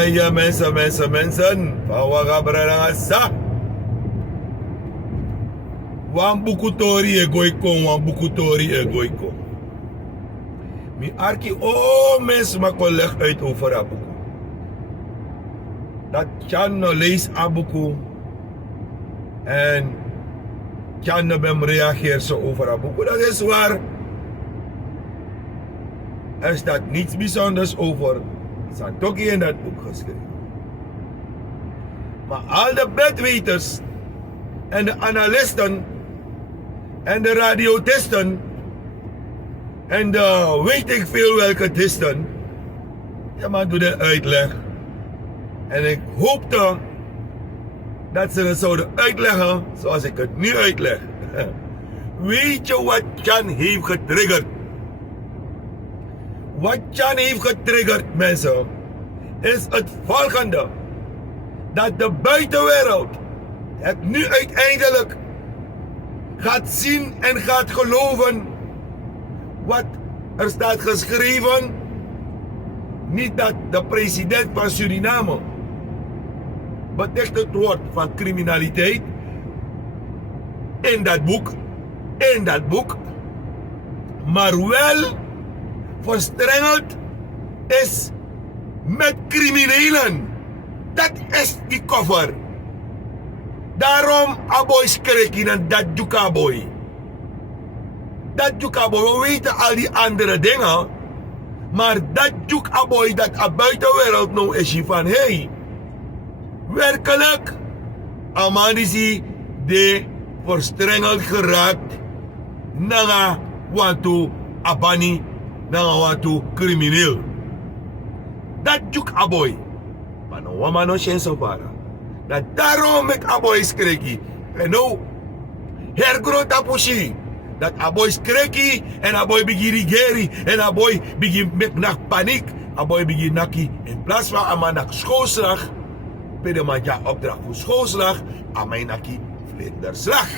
ja, mensen. Fawaga brada sa. Wan boekoe torie e goiko. Mi arki mensen maar kon leg uit over a boekoe. Dat kan no lees a boekoe. En kan no bem reageer zo over a boekoe. Dat is waar. Er staat niets bijzonders over. Er staat toch in dat boek geschreven. Maar al de bedweters en de analisten en de radiotisten en de weet ik veel welke tisten, ja maar doe de uitleg. En ik hoopte dat ze het zouden uitleggen zoals ik het nu uitleg. Weet je wat Jan heeft getriggerd? Wat Jan heeft getriggerd, mensen, is het volgende. Dat de buitenwereld het nu uiteindelijk gaat zien en gaat geloven wat er staat geschreven. Niet dat de president van Suriname betichteld wordt van criminaliteit in dat boek, maar wel verstrengeld is met criminelen. Dat is die koffer. Daarom aboy skreken en dat jukaboy. Dat jukaboy, we weten al die andere dingen. Maar dat jukaboy dat a buitenwereld nou is van hey. Werkelijk. Amanisi de verstrengeld geraakt. Nanga wantu abani. Nanga wantu crimineel. Dat jukaboy. Maar no wama no shen so para. Dat daarom ik aboy skreki. En nou, hergroot apushi. Dat aboy skreki en aboy begin rigeri. En aboy begin mek nak paniek. Aboy begin naki. In plaats van amanak schoolslag. Pede man ja opdracht voor schoolslag. Amai naki vlinderslag.